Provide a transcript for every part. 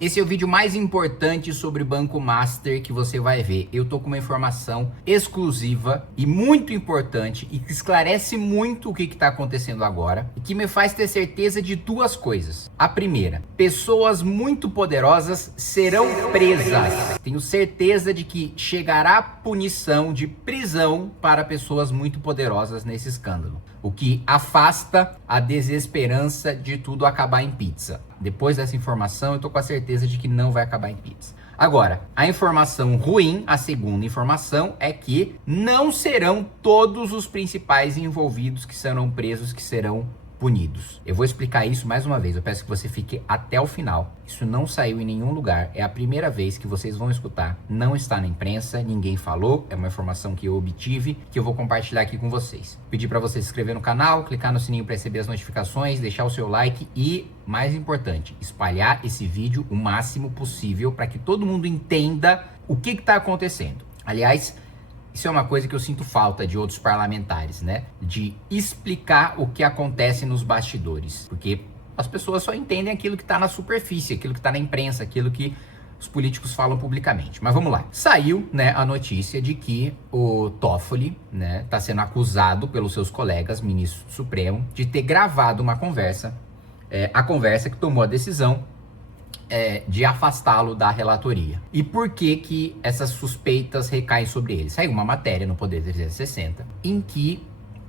Esse é o vídeo mais importante sobre Banco Master que você vai ver. Eu tô com uma informação exclusiva e muito importante e que esclarece muito o que está acontecendo agora e que me faz ter certeza de duas coisas. A primeira, pessoas muito poderosas serão presas. Tenho certeza de que chegará punição de prisão para pessoas muito poderosas nesse escândalo, o que afasta a desesperança de tudo acabar em pizza. Depois dessa informação, eu tô com a certeza de que não vai acabar em pizza. Agora, a informação ruim, a segunda informação, é que não serão todos os principais envolvidos que serão presos, que serão punidos. Eu vou explicar isso mais uma vez, eu peço que você fique até o final. Isso não saiu em nenhum lugar, é a primeira vez que vocês vão escutar. Não está na imprensa, ninguém falou, é uma informação que eu obtive, que eu vou compartilhar aqui com vocês. Pedir para você se inscrever no canal, clicar no sininho para receber as notificações, deixar o seu like e, mais importante, espalhar esse vídeo o máximo possível para que todo mundo entenda o que está acontecendo. Aliás, isso é uma coisa que eu sinto falta de outros parlamentares, né? De explicar o que acontece nos bastidores. Porque as pessoas só entendem aquilo que está na superfície, aquilo que está na imprensa, aquilo que os políticos falam publicamente. Mas vamos lá. Saiu, né, a notícia de que o Toffoli, né, está sendo acusado pelos seus colegas, ministro do Supremo, de ter gravado uma conversa, a conversa que tomou a decisão de afastá-lo da relatoria. E por que essas suspeitas recaem sobre ele? Saiu uma matéria no Poder 360 em que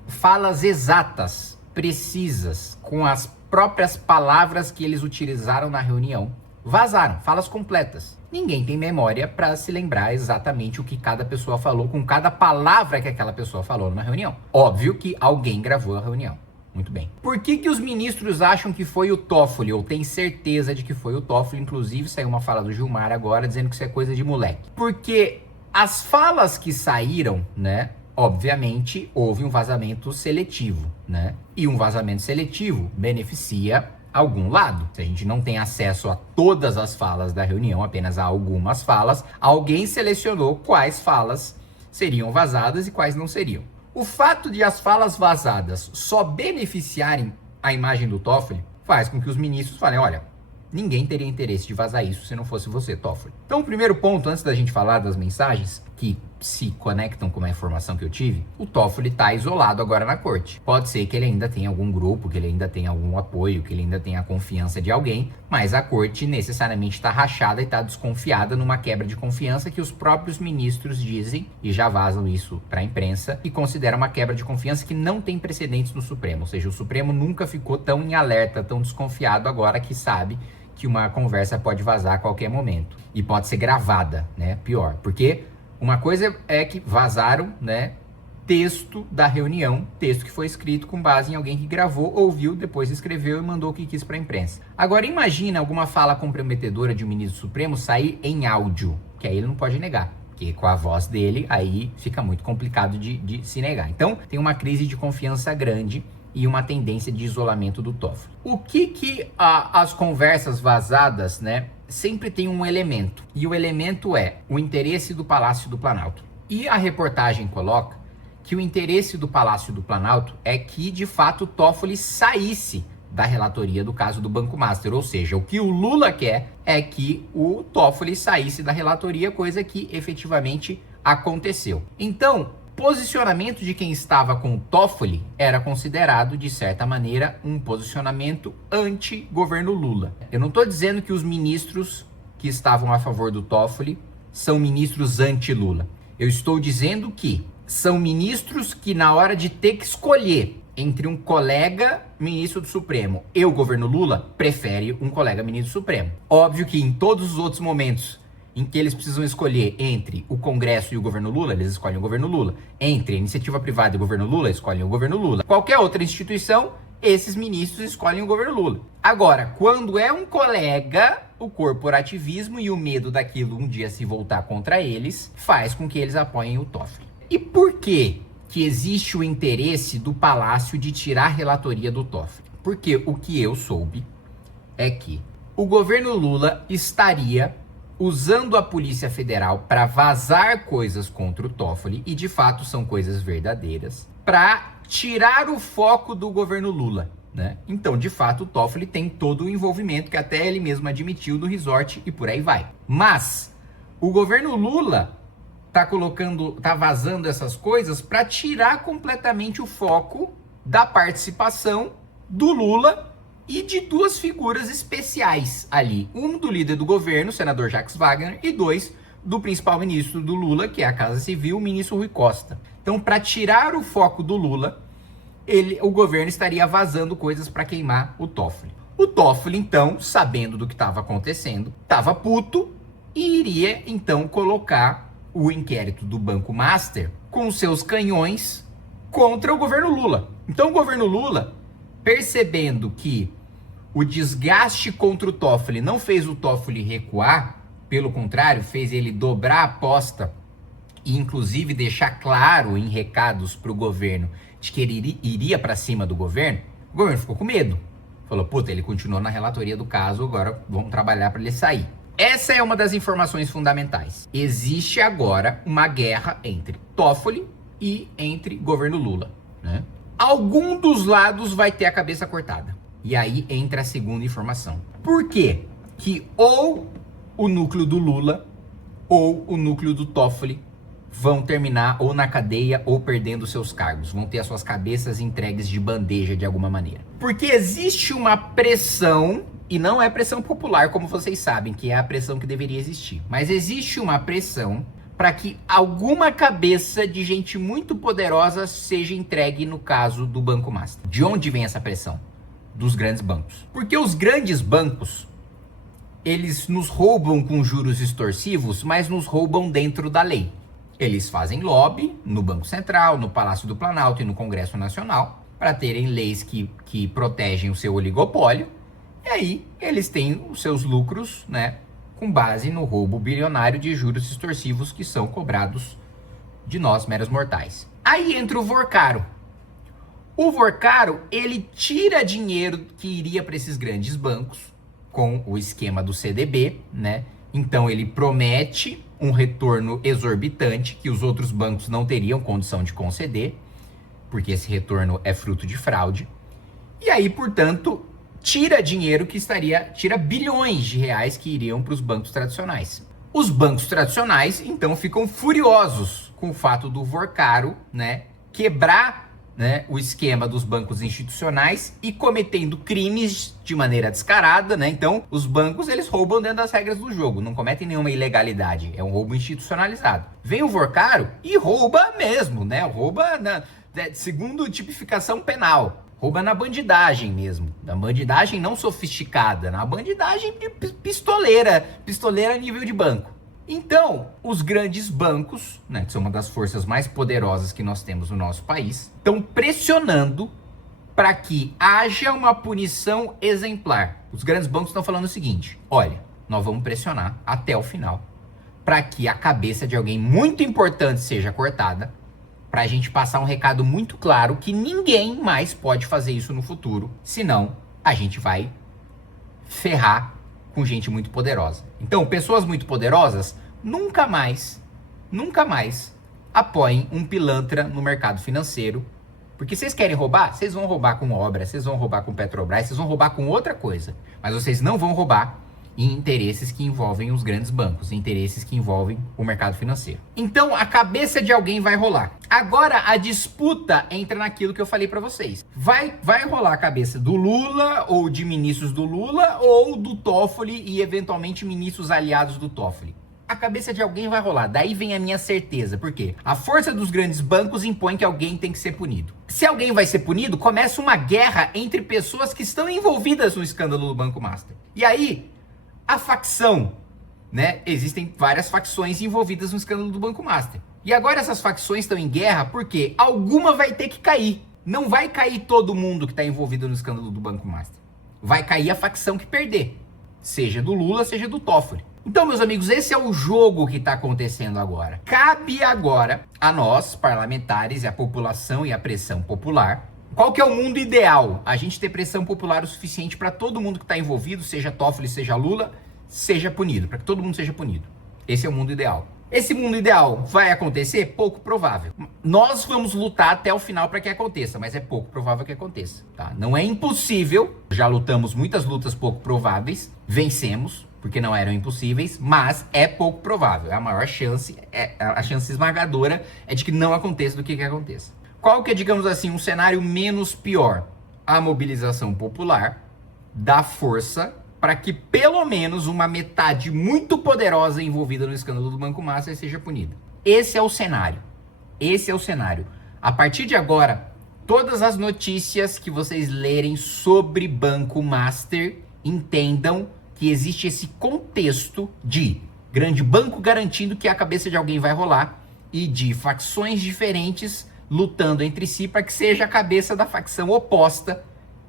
falas exatas, precisas, com as próprias palavras que eles utilizaram na reunião, vazaram, falas completas. Ninguém tem memória para se lembrar exatamente o que cada pessoa falou com cada palavra que aquela pessoa falou numa reunião. Óbvio que alguém gravou a reunião. Muito bem. Por que os ministros acham que foi o Toffoli, ou tem certeza de que foi o Toffoli? Inclusive, saiu uma fala do Gilmar agora dizendo que isso é coisa de moleque. Porque as falas que saíram, né, obviamente, houve um vazamento seletivo, né? E um vazamento seletivo beneficia algum lado. Se a gente não tem acesso a todas as falas da reunião, apenas a algumas falas, alguém selecionou quais falas seriam vazadas e quais não seriam. O fato de as falas vazadas só beneficiarem a imagem do Toffoli faz com que os ministros falem, olha, ninguém teria interesse de vazar isso se não fosse você, Toffoli. Então, o primeiro ponto, antes da gente falar das mensagens que se conectam com a informação que eu tive, o Toffoli está isolado agora na corte. Pode ser que ele ainda tenha algum grupo, que ele ainda tenha algum apoio, que ele ainda tenha a confiança de alguém, mas a corte necessariamente está rachada e está desconfiada numa quebra de confiança que os próprios ministros dizem, e já vazam isso para a imprensa, e consideram uma quebra de confiança que não tem precedentes no Supremo. Ou seja, o Supremo nunca ficou tão em alerta, tão desconfiado agora que sabe que uma conversa pode vazar a qualquer momento. E pode ser gravada, né? Pior, porque uma coisa é que vazaram, né, texto da reunião, texto que foi escrito com base em alguém que gravou, ouviu, depois escreveu e mandou o que quis para a imprensa. Agora imagina alguma fala comprometedora de um ministro do Supremo sair em áudio, que aí ele não pode negar, porque com a voz dele aí fica muito complicado de se negar. Então tem uma crise de confiança grande e uma tendência de isolamento do Toffoli. O que as conversas vazadas, né, sempre tem um elemento, e o elemento é o interesse do Palácio do Planalto. E a reportagem coloca que o interesse do Palácio do Planalto é que, de fato, o Toffoli saísse da relatoria do caso do Banco Master, ou seja, o que o Lula quer é que o Toffoli saísse da relatoria, coisa que efetivamente aconteceu. Então, posicionamento de quem estava com o Toffoli era considerado, de certa maneira, um posicionamento anti-governo Lula. Eu não estou dizendo que os ministros que estavam a favor do Toffoli são ministros anti-Lula. Eu estou dizendo que são ministros que, na hora de ter que escolher entre um colega ministro do Supremo e o governo Lula, prefere um colega ministro do Supremo. Óbvio que em todos os outros momentos em que eles precisam escolher entre o Congresso e o governo Lula, eles escolhem o governo Lula. Entre a iniciativa privada e o governo Lula, escolhem o governo Lula. Qualquer outra instituição, esses ministros escolhem o governo Lula. Agora, quando é um colega, o corporativismo e o medo daquilo um dia se voltar contra eles, faz com que eles apoiem o Toffoli. E por que existe o interesse do Palácio de tirar a relatoria do Toffoli? Porque o que eu soube é que o governo Lula estaria usando a Polícia Federal para vazar coisas contra o Toffoli, e de fato são coisas verdadeiras, para tirar o foco do governo Lula. né? Então, de fato, o Toffoli tem todo o envolvimento que até ele mesmo admitiu do resort e por aí vai. Mas o governo Lula tá vazando essas coisas para tirar completamente o foco da participação do Lula e de duas figuras especiais ali. Um do líder do governo, o senador Jacques Wagner, e dois do principal ministro do Lula, que é a Casa Civil, o ministro Rui Costa. Então, para tirar o foco do Lula, o governo estaria vazando coisas para queimar o Toffoli. O Toffoli, então, sabendo do que estava acontecendo, estava puto e iria, então, colocar o inquérito do Banco Master com seus canhões contra o governo Lula. Então, o governo Lula, percebendo que o desgaste contra o Toffoli não fez o Toffoli recuar, pelo contrário, fez ele dobrar a aposta e, inclusive, deixar claro em recados para o governo de que ele iria para cima do governo, o governo ficou com medo. Falou, puta, ele continuou na relatoria do caso, agora vamos trabalhar para ele sair. Essa é uma das informações fundamentais. Existe agora uma guerra entre Toffoli e entre governo Lula, né? Algum dos lados vai ter a cabeça cortada. E aí entra a segunda informação. Por quê? Que ou o núcleo do Lula ou o núcleo do Toffoli vão terminar ou na cadeia ou perdendo seus cargos. Vão ter as suas cabeças entregues de bandeja de alguma maneira. Porque existe uma pressão, e não é pressão popular, como vocês sabem, que é a pressão que deveria existir. Mas existe uma pressão para que alguma cabeça de gente muito poderosa seja entregue no caso do Banco Master. De onde vem essa pressão? Dos grandes bancos. Porque os grandes bancos, eles nos roubam com juros extorsivos, mas nos roubam dentro da lei. Eles fazem lobby no Banco Central, no Palácio do Planalto e no Congresso Nacional para terem leis que protegem o seu oligopólio. E aí eles têm os seus lucros, né, com base no roubo bilionário de juros extorsivos que são cobrados de nós, meros mortais. Aí entra o Vorcaro. O Vorcaro, ele tira dinheiro que iria para esses grandes bancos com o esquema do CDB, né? Então ele promete um retorno exorbitante que os outros bancos não teriam condição de conceder, porque esse retorno é fruto de fraude. E aí, portanto, tira dinheiro tira bilhões de reais que iriam para os bancos tradicionais. Os bancos tradicionais, então, ficam furiosos com o fato do Vorcaro, né, quebrar, né, o esquema dos bancos institucionais e cometendo crimes de maneira descarada, né? Então, os bancos, eles roubam dentro das regras do jogo, não cometem nenhuma ilegalidade, é um roubo institucionalizado. Vem o Vorcaro e rouba mesmo, né? Rouba segundo tipificação penal. Rouba na bandidagem mesmo, na bandidagem não sofisticada, na bandidagem de pistoleira nível de banco. Então, os grandes bancos, né, que são uma das forças mais poderosas que nós temos no nosso país, estão pressionando para que haja uma punição exemplar. Os grandes bancos estão falando o seguinte, olha, nós vamos pressionar até o final para que a cabeça de alguém muito importante seja cortada, para a gente passar um recado muito claro que ninguém mais pode fazer isso no futuro, senão a gente vai ferrar com gente muito poderosa. Então, pessoas muito poderosas nunca mais apoiem um pilantra no mercado financeiro, porque vocês querem roubar? Vocês vão roubar com obra, vocês vão roubar com Petrobras, vocês vão roubar com outra coisa, mas vocês não vão roubar em interesses que envolvem os grandes bancos, interesses que envolvem o mercado financeiro. Então, a cabeça de alguém vai rolar. Agora, a disputa entra naquilo que eu falei pra vocês. Vai rolar a cabeça do Lula, ou de ministros do Lula, ou do Toffoli e, eventualmente, ministros aliados do Toffoli. A cabeça de alguém vai rolar. Daí vem a minha certeza. Por quê? A força dos grandes bancos impõe que alguém tem que ser punido. Se alguém vai ser punido, começa uma guerra entre pessoas que estão envolvidas no escândalo do Banco Master. E aí, a facção, né? Existem várias facções envolvidas no escândalo do Banco Master. E agora essas facções estão em guerra porque alguma vai ter que cair. Não vai cair todo mundo que está envolvido no escândalo do Banco Master. Vai cair a facção que perder. Seja do Lula, seja do Toffoli. Então, meus amigos, esse é o jogo que está acontecendo agora. Cabe agora a nós, parlamentares, e a população e a pressão popular. Qual que é o mundo ideal? A gente ter pressão popular o suficiente para todo mundo que está envolvido, seja Toffoli, seja Lula, seja punido, para que todo mundo seja punido. Esse é o mundo ideal. Esse mundo ideal vai acontecer? Pouco provável. Nós vamos lutar até o final para que aconteça, mas é pouco provável que aconteça, tá? Não é impossível, já lutamos muitas lutas pouco prováveis, vencemos, porque não eram impossíveis, mas é pouco provável. A maior chance, a chance esmagadora é de que não aconteça do que aconteça. Qual que é, digamos assim, um cenário menos pior? A mobilização popular dá força para que pelo menos uma metade muito poderosa envolvida no escândalo do Banco Master seja punida. Esse é o cenário. Esse é o cenário. A partir de agora, todas as notícias que vocês lerem sobre Banco Master, entendam que existe esse contexto de grande banco garantindo que a cabeça de alguém vai rolar e de facções diferentes lutando entre si para que seja a cabeça da facção oposta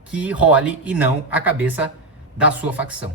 que role e não a cabeça da sua facção.